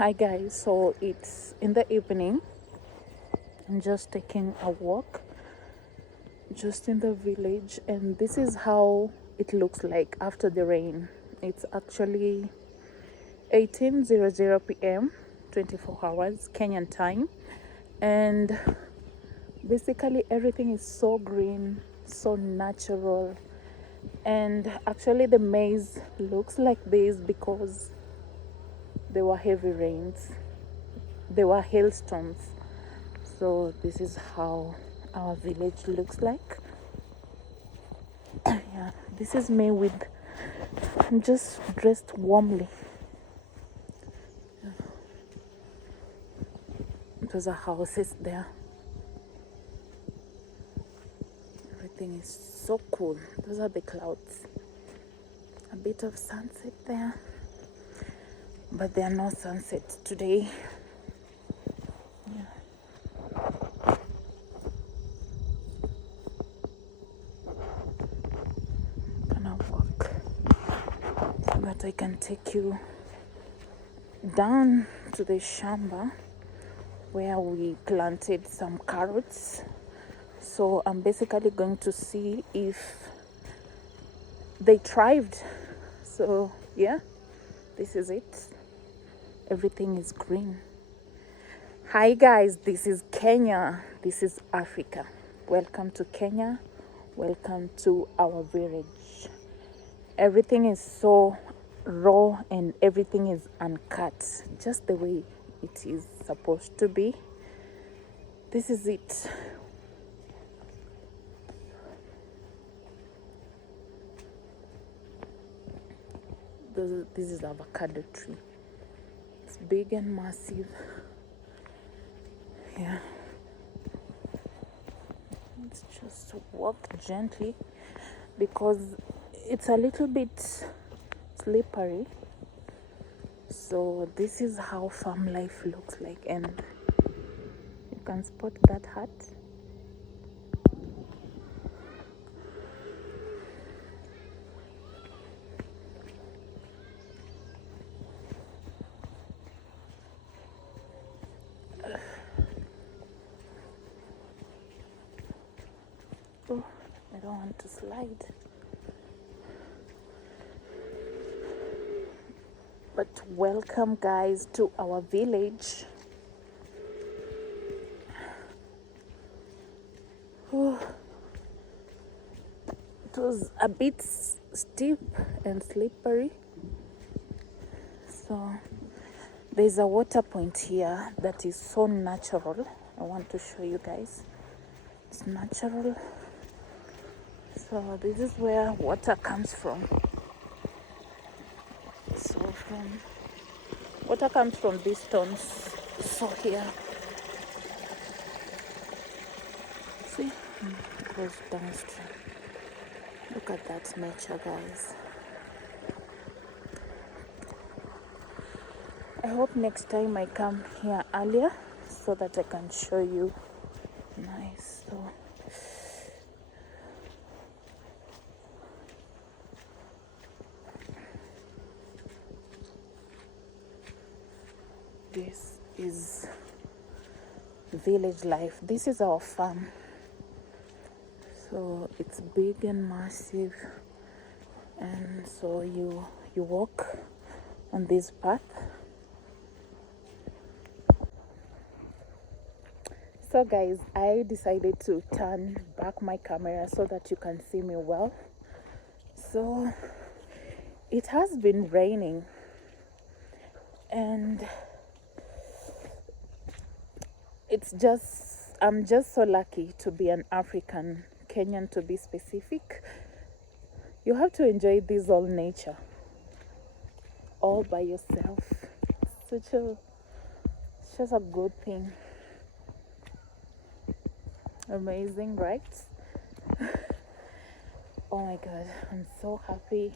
Hi guys, so it's in the evening. I'm just taking a walk just in the village, and this is how it looks like after the rain. It's actually 18:00 p.m., 24 hours Kenyan time, and basically everything is so green, so natural. And actually the maize looks like this because there were heavy rains, there were hailstorms. So this is how our village looks like. Yeah, this is me with, I'm just dressed warmly. Those are houses there. Everything is so cool. Those are the clouds. A bit of sunset there, but there are no sunsets today. Yeah. Gonna walk so that I can take you down to the shamba where we planted some carrots. So I'm basically going to see if they thrived. So yeah, this is it. Everything is green. Hi guys, this is Kenya. This is Africa. Welcome to Kenya. Welcome to our village. Everything is so raw and everything is uncut, just the way it is supposed to be. This is it. This is avocado tree. It's big and massive. Yeah. Let's just walk gently because it's a little bit slippery. So this is how farm life looks like, and you can spot that hut. Oh, I don't want to slide. But welcome guys to our village. Oh, it was a bit steep and slippery. So there's a water point here that is so natural. I want to show you guys. It's natural. So this is where water comes from. So water comes from these stones. So here, see, it goes downstream. Look at that nature, guys. I hope next time I come here earlier so that I can show you. Nice. So this is village life. This is our farm. So it's big and massive, and so you walk on this path. So guys, I decided to turn back my camera so that you can see me well. So it has been raining, and I'm just so lucky to be an African, Kenyan to be specific. You have to enjoy this all nature all by yourself. It's just a good thing. Amazing, right? Oh my god, I'm so happy.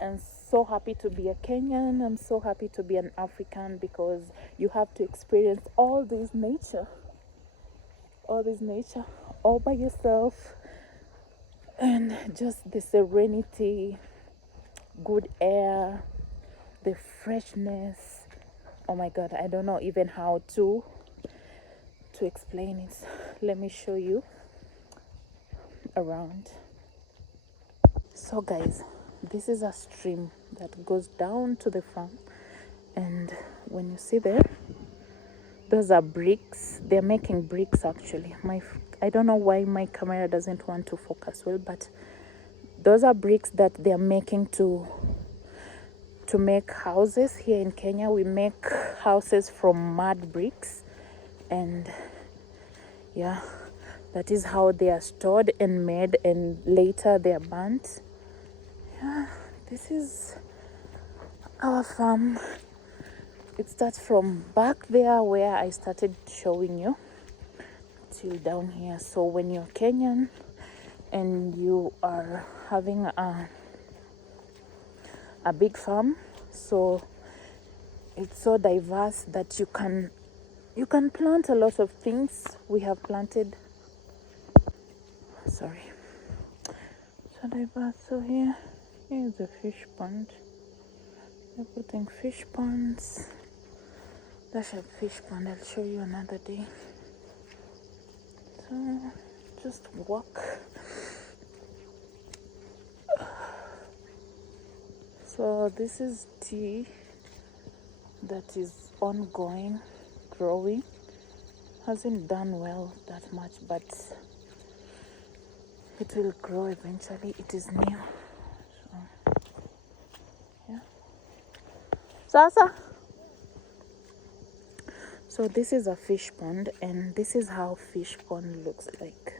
I'm so happy to be a Kenyan. I'm so happy to be an African because you have to experience all this nature all by yourself, and just the serenity, good air, the freshness. oh my god, I don't know even how to explain it. Let me show you around. So guys, this is a stream that goes down to the farm, and when you see there, those are bricks. They're making bricks actually. I don't know why my camera doesn't want to focus well, but those are bricks that they're making to make houses. Here in Kenya, we make houses from mud bricks, and yeah, that is how they are stored and made, and later they are burnt. Yeah, this is our farm. It starts from back there where I started showing you till down here. So when you're Kenyan and you are having a big farm, so it's so diverse that you can plant a lot of things. We have planted, sorry, so diverse. So here's a fish pond. They're putting fish ponds. That's a fish pond. I'll show you another day. So just walk. So this is tea that is ongoing, growing. Hasn't done well that much, but it will grow eventually. It is new. So yeah. Sasa. So this is a fish pond, and this is how fish pond looks like.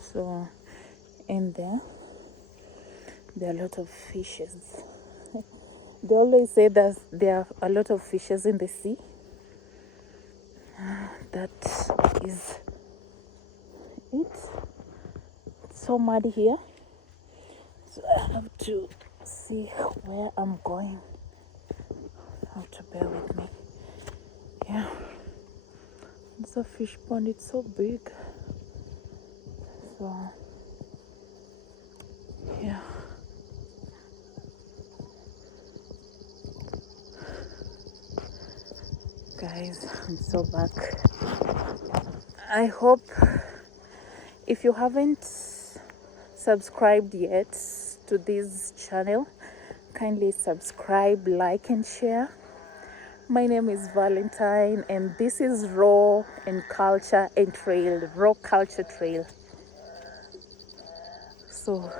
So in there are a lot of fishes. They always say that there are a lot of fishes in the sea. That is it. It's so muddy here, so I have to see where I'm going. You have to bear with me. Yeah, it's a fish pond. It's so big. So yeah. Guys, I'm so back. I hope if you haven't subscribed yet to this channel, kindly subscribe, like, and share. My name is Valentine, and this is Raw and Culture and Trail, Raw Culture Trail. So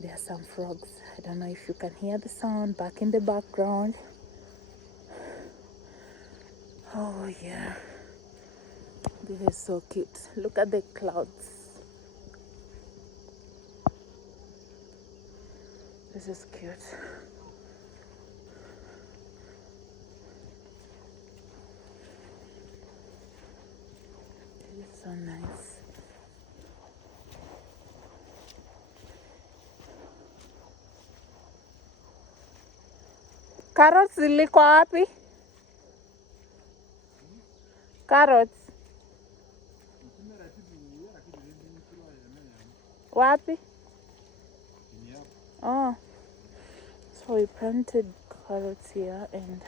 there are some frogs. I don't know if you can hear the sound back in the background. Oh yeah, this is so cute. Look at the clouds. This is cute. This is so nice. Carrots ziliko wapi? Carrots wapi? Oh, so we planted carrots here, and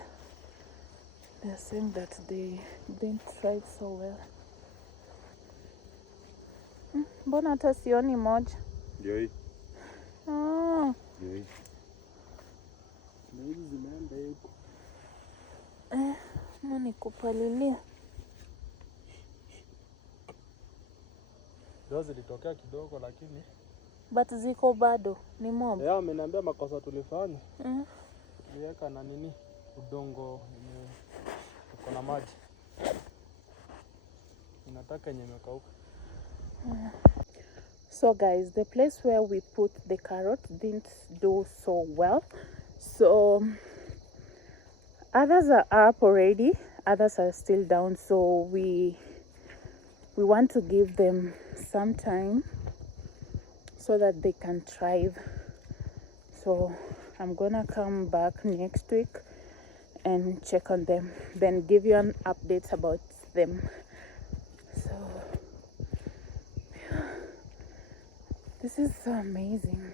they're saying that they didn't thrive so well. Mbona hata sioni moja? Ndio hii. Oh. Ndio hii. Na hizi zimeenda huko. Nani kupalilia? Ndio zilitokea kidogo lakini But ziko bado ni mob. yeye ameniambia makosa tulifanya. Tuliweka na nini? Udongo uko na maji. Inataka yenye imekauka. So guys, the place where we put the carrot didn't do so well. So others are up already, others are still down. So we want to give them some time so that they can thrive. So I'm gonna come back next week and check on them, then give you an update about them. So this is so amazing.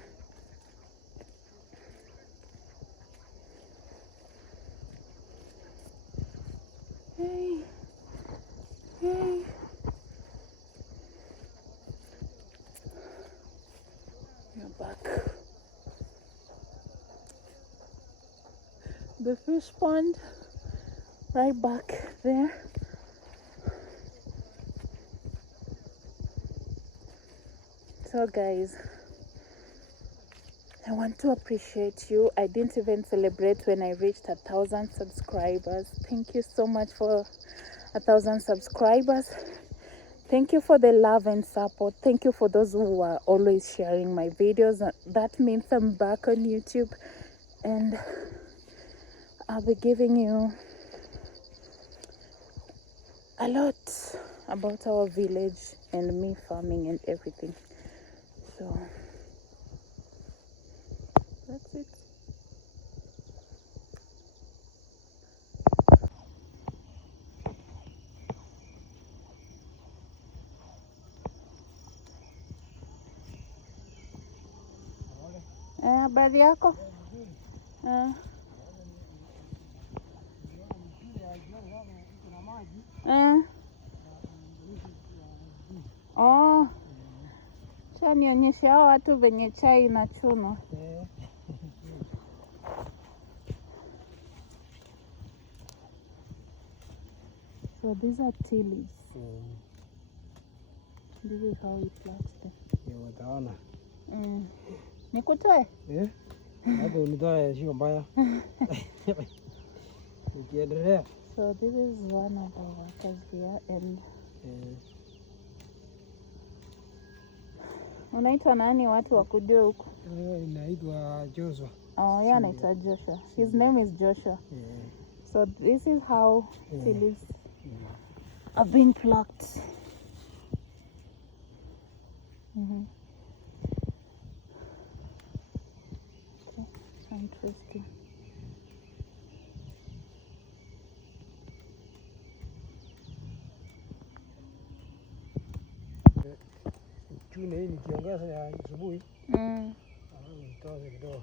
the fish pond right back there. So guys, I want to appreciate you. I didn't even celebrate when I reached 1,000 subscribers. Thank you so much for 1,000 subscribers. Thank you for the love and support. Thank you for those who are always sharing my videos. That means I'm back on YouTube, and I'll be giving you a lot about our village and me farming and everything. So that's it. Habari yako? Oh, shanionyesha hao watu venye chai inachunwa. So these are tea leaves. This is how we plant them. Utaona. Nikutoe? Hapo unitoe sio mbaya. Ukiendelea. So this is one of our workers here, and unaitwa nani watu wakujue huku? Inaitwa Joshua. Oh, yeah, anaitwa Joshua. His name is Joshua. So this is how tea leaves are being plucked. Okay, so interesting. Chune hii nikiongeza ya asubuhi. Nitoe kidogo.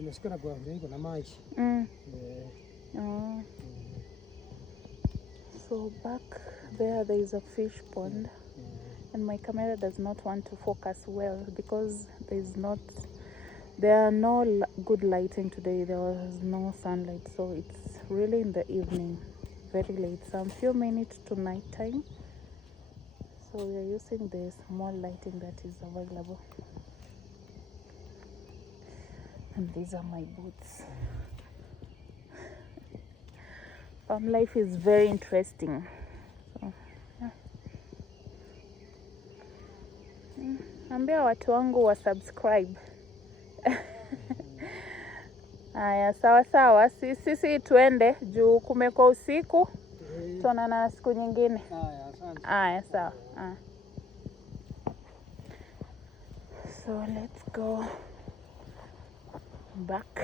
Inasikana kwa iko na maji. So back there is a fish pond, and my camera does not want to focus well because there are no good lighting today. There was no sunlight, so it's really in the evening, very late, some few minutes to night time. So we are using the small lighting that is available. And these are my boots. Farm life is very interesting. So, yeah. Ambia watu wangu wa subscribe. Aya, sawa sawa. Sisi tuende juu kumekuwa usiku. Tuonana siku nyingine. Aya, sawa. So let's go back.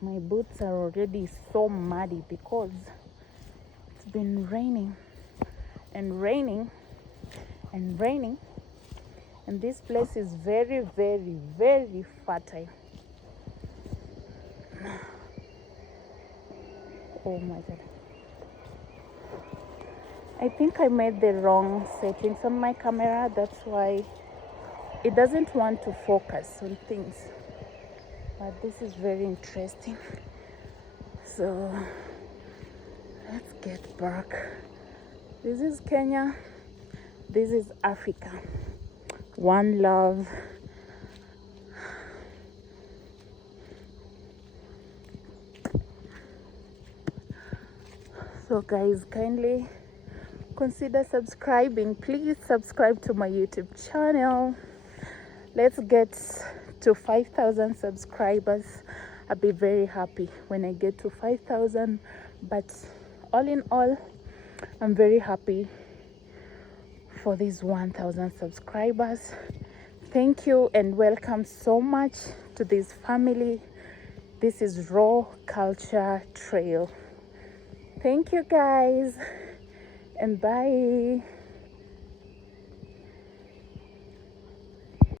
My boots are already so muddy because it's been raining and raining and raining, and this place is very, very, very fertile. Oh my God. I think I made the wrong settings on my camera. That's why it doesn't want to focus on things. But this is very interesting. So let's get back. This is Kenya. This is Africa. One love. So guys, kindly consider subscribing. Please subscribe to my YouTube channel. Let's get to 5,000 subscribers. I'll be very happy when I get to 5,000. But all in all, I'm very happy for these 1,000 subscribers. Thank you and welcome so much to this family. This is Raw Culture Trail. Thank you guys and bye.